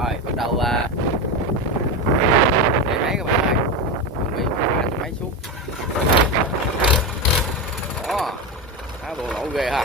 Rồi bắt đầu để máy các bạn ơi, chuẩn bị phá máy xuống. Đó, bộ lỗ ghê ha.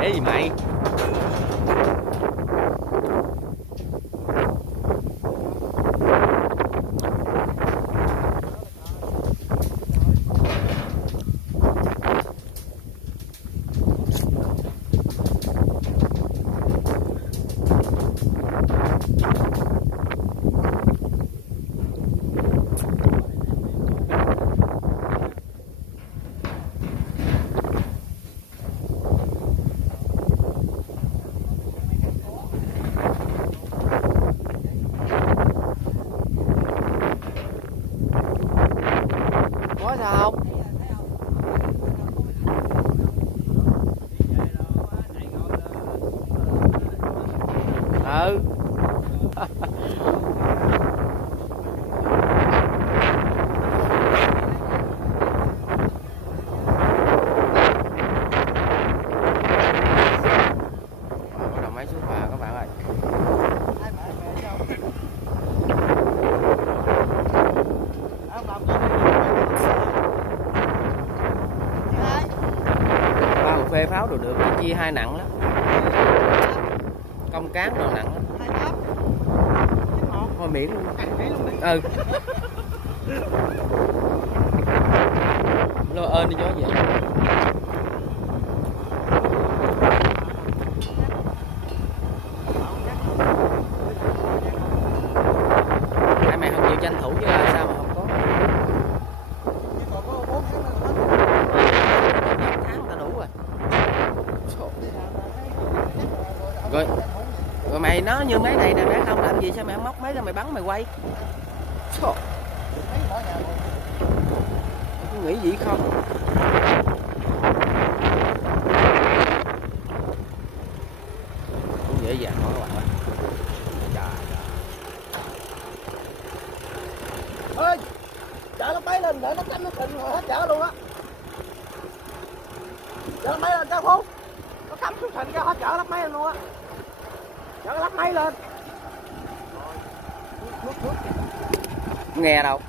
Cái gì mày? Có sao không? Ừ. Bắt đầu máy xuống phà các bạn ơi. Phê pháo đồ được, chia hai nặng lắm, công cán đồ nặng lắm. Thôi miễn luôn. Ừ. Lo ơn đi cho vậy. Hai mày không chịu tranh thủ chứ sao mà không có. Rồi mày nói như máy này nè, mày không làm gì sao mày không móc máy ra mày bắn mày quay. Mày có nghĩ gì không? Cũng dễ dàng thôi các bạn ơi. Ơi, chở nó máy lên để nó cắm nó thịnh rồi hết chở luôn á. Chở nó máy lên cho Phú. Nó cắm xuống thịnh cho hết chở lắp máy lên luôn á. Chở lắp máy lên. Nghe đâu.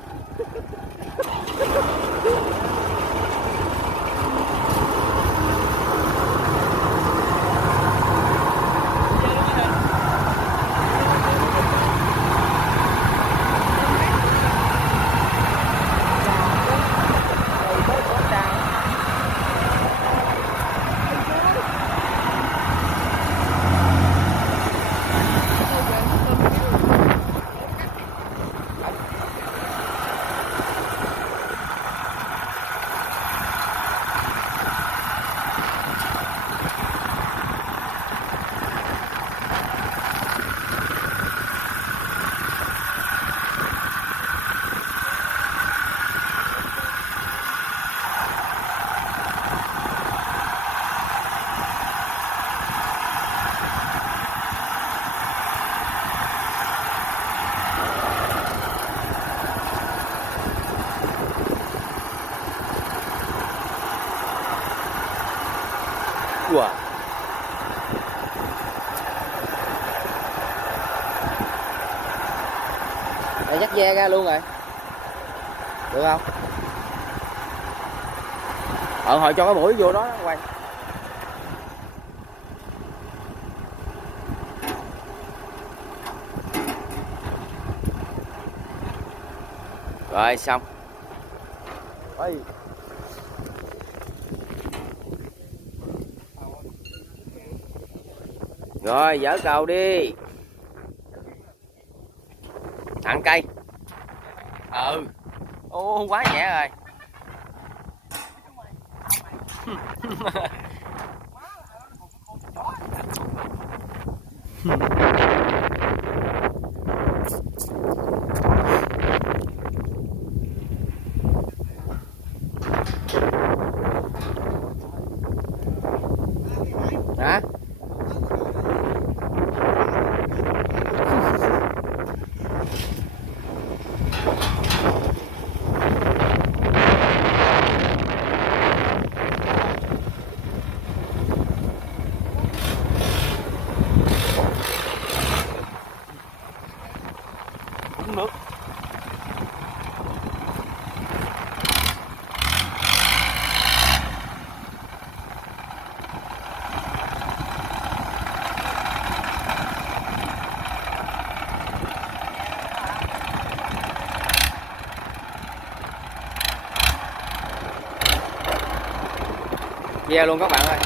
Wow. Đây dắt ve ra luôn rồi. Được không? Hồi cho cái mũi vô đó quay. Rồi xong. Ôi. Rồi dỡ cầu đi. Thẳng cây. Ô quá nhẹ rồi. Hả? Uống nước. Ve luôn các bạn ơi.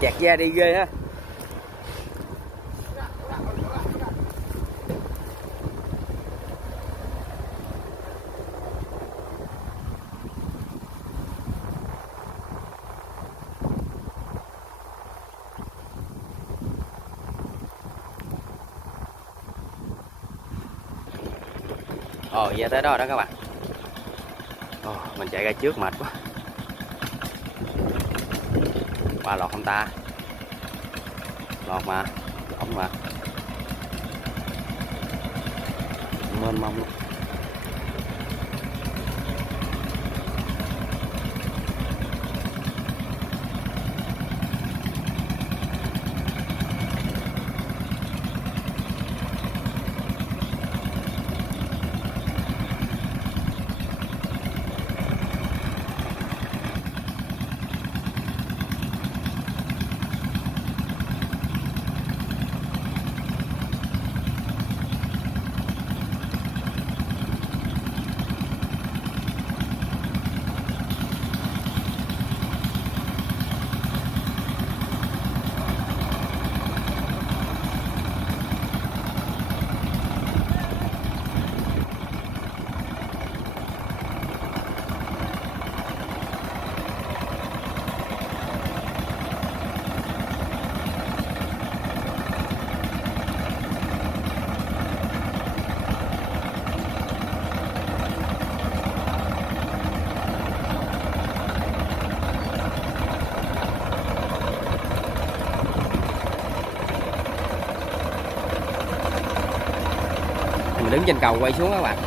Chẹt da đi ghê ha. Ra tới đó đó các bạn. Mình chạy ra trước mệt quá. Qua lọt không ta? Lọt mà, ổng mà. Mênh mông luôn. Mình đứng trên cầu quay xuống các bạn.